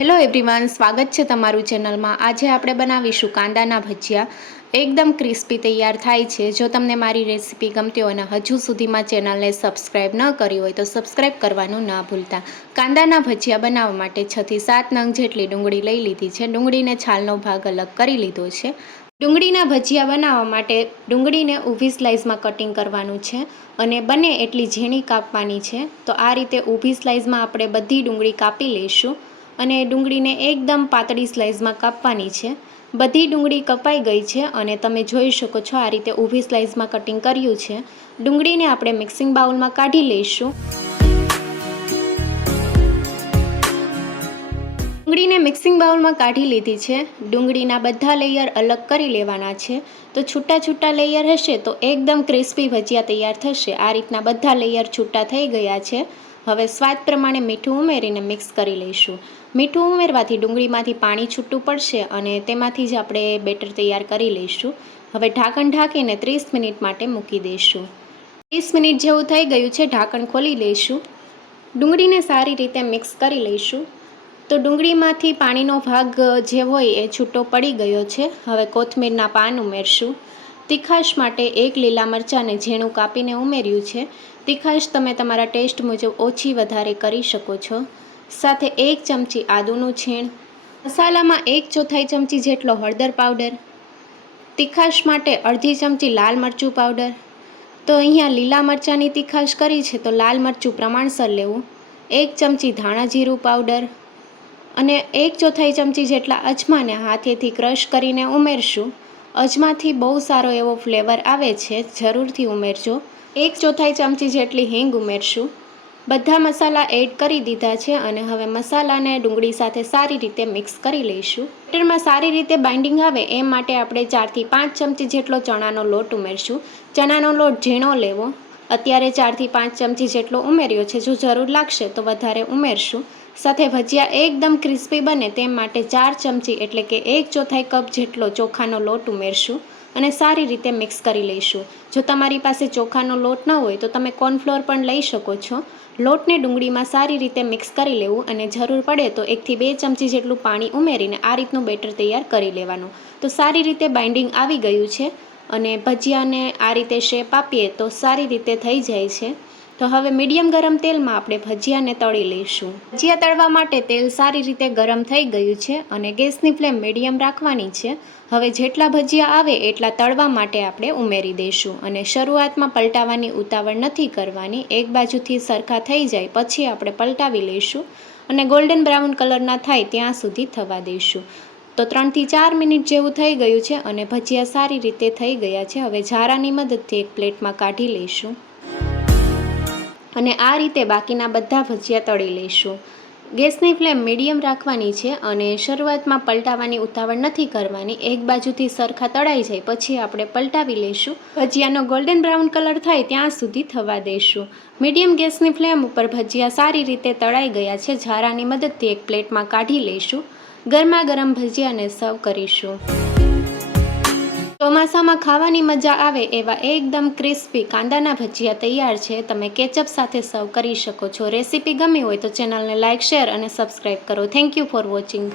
Hello everyone, સ્વાગત છે તમારું ચેનલમાં। આજે આપણે બનાવીશું કાંદાના ભજીયા। એકદમ ક્રિસ્પી તૈયાર થાય છે। જો તમને મારી રેસીપી ગમતી હોય અને હજુ સુધીમાં ચેનલને સબસ્ક્રાઈબ ન કરી હોય તો સબસ્ક્રાઈબ કરવાનું ના ભૂલતા। કાંદાના ભજીયા બનાવવા માટે 6 થી 7 નંગ જેટલી ડુંગળી લઈ લીધી છે। ડુંગળીને છાલનો ભાગ અલગ કરી લીધો છે। ડુંગળીના ભજીયા બનાવવા માટે ડુંગળીને ઊભી સ્લાઇસમાં કટિંગ કરવાનું છે અને બને એટલી ઝીણી કાપવાની છે। તો આ રીતે ઊભી સ્લાઇસમાં આપણે બધી ડુંગળી કાપી લઈશું અને ડુંગળીને એકદમ પાતળી સ્લાઇસમાં કાપવાની છે। બધી ડુંગળી કપાઈ ગઈ છે અને તમે જોઈ શકો છો આ રીતે ઊભી સ્લાઇસમાં કટિંગ કર્યું છે। ડુંગળીને આપણે મિક્સિંગ બાઉલમાં કાઢી લઈશું। ડુંગળીને મિક્સિંગ બાઉલમાં કાઢી લીધી છે। ડુંગળીના બધા લેયર અલગ કરી લેવાના છે। તો છૂટા છૂટા લેયર હશે તો એકદમ ક્રિસ્પી ભજીયા તૈયાર થશે। આ રીતના બધા લેયર છૂટા થઈ ગયા છે। હવે સ્વાદ પ્રમાણે મીઠું ઉમેરીને મિક્સ કરી લઈશું। મીઠું ઉમેરવાથી ડુંગળીમાંથી પાણી છૂટું પડશે અને તેમાંથી જ આપણે બેટર તૈયાર કરી લઈશું। હવે ઢાંકણ ઢાંકીને 30 મિનિટ માટે મૂકી દઈશું। 30 મિનિટ જેવું થઈ ગયું છે, ઢાંકણ ખોલી લઈશું। ડુંગળીને સારી રીતે મિક્સ કરી લઈશું। તો ડુંગળીમાંથી પાણીનો ભાગ જે હોય એ છૂટો પડી ગયો છે। હવે કોથમીરના પાન ઉમેરશું। તીખાશ માટે 1 લીલા મરચાંને ઝીણું કાપીને ઉમેર્યું છે। તીખાશ તમે તમારા ટેસ્ટ મુજબ ઓછી વધારે કરી શકો છો। સાથે 1 ચમચી આદુનું છીણ, મસાલામાં 1/4 ચમચી જેટલો હળદર પાવડર, તીખાશ માટે અડધી ચમચી લાલ મરચું પાવડર। તો અહીંયા લીલા મરચાંની તીખાશ કરી છે તો લાલ મરચું પ્રમાણસર લેવું। 1 ચમચી ધાણા જીરું પાવડર અને 1/4 ચમચી જેટલા અજમાને હાથેથી ક્રશ કરીને ઉમેરશું। અજમાથી બહુ સારો એવો ફ્લેવર આવે છે, જરૂરથી ઉમેરજો। 1/4 ચમચી જેટલી હિંગ ઉમેરશું। બધા મસાલા એડ કરી દીધા છે અને હવે મસાલાને ડુંગળી સાથે સારી રીતે મિક્સ કરી લઈશું। બેટરમાં સારી રીતે બાઇન્ડિંગ આવે એ માટે આપણે 4 થી 5 ચમચી જેટલો ચણાનો લોટ ઉમેરશું। ચણાનો લોટ ઝીણો લેવો। અત્યારે 4 થી 5 ચમચી જેટલો ઉમેર્યો છે, જો જરૂર લાગશે તો વધારે ઉમેરશું। સાથે ભજીયા એકદમ ક્રિસ્પી બને તે માટે 4 ચમચી એટલે કે 1/4 કપ જેટલો ચોખાનો લોટ ઉમેરશું અને સારી રીતે મિક્સ કરી લઈશું। જો તમારી પાસે ચોખાનો લોટ ન હોય તો તમે કોર્નફ્લોર પણ લઈ શકો છો। લોટને ડુંગળીમાં સારી રીતે મિક્સ કરી લેવું અને જરૂર પડે તો 1 થી 2 ચમચી જેટલું પાણી ઉમેરીને આ રીતનું બેટર તૈયાર કરી લેવાનું। તો સારી રીતે બાઇન્ડિંગ આવી ગયું છે અને ભજીયાને આ રીતે શેપ આપીએ તો સારી રીતે થઈ જાય છે। તો હવે મીડિયમ ગરમ તેલમાં આપણે ભજીયાને તળી લઈશું। ભજીયા તળવા માટે તેલ સારી રીતે ગરમ થઈ ગયું છે અને ગેસની ફ્લેમ મીડિયમ રાખવાની છે। હવે જેટલા ભજીયા આવે એટલા તળવા માટે આપણે ઉમેરી દઈશું અને શરૂઆતમાં પલટાવવાની ઉતાવળ નથી કરવાની। એક બાજુથી સરખા થઈ જાય પછી આપણે પલટાવી લઈશું અને ગોલ્ડન બ્રાઉન કલરના થાય ત્યાં સુધી થવા દઈશું। તો 3 થી 4 મિનિટ જેવું થઈ ગયું છે અને ભજીયા સારી રીતે થઈ ગયા છે। હવે ઝારાની મદદથી એક પ્લેટમાં કાઢી લઈશું અને આ રીતે બાકીના બધા ભજીયા તળી લઈશું। ગેસની ફ્લેમ મીડિયમ રાખવાની છે અને શરૂઆતમાં પલટાવવાની ઉતાવળ નથી કરવાની। એક બાજુથી સરખા તળાઈ જાય પછી આપણે પલટાવી લઈશું। ભજીયાનો ગોલ્ડન બ્રાઉન કલર થાય ત્યાં સુધી થવા દઈશું। મીડિયમ ગેસની ફ્લેમ ઉપર ભજીયા સારી રીતે તળાઈ ગયા છે। ઝારાની મદદથી એક પ્લેટમાં કાઢી લઈશું। ગરમા ગરમ ભજીયાને સર્વ કરીશું। ચોમાસામાં ખાવાની મજા આવે એવા એકદમ ક્રિસ્પી કાંદાના ભજીયા તૈયાર છે। તમે કેચઅપ સાથે સર્વ કરી શકો છો। રેસીપી ગમી હોય તો ચેનલને લાઇક, શેર અને સબસ્ક્રાઈબ કરો। Thank you for watching.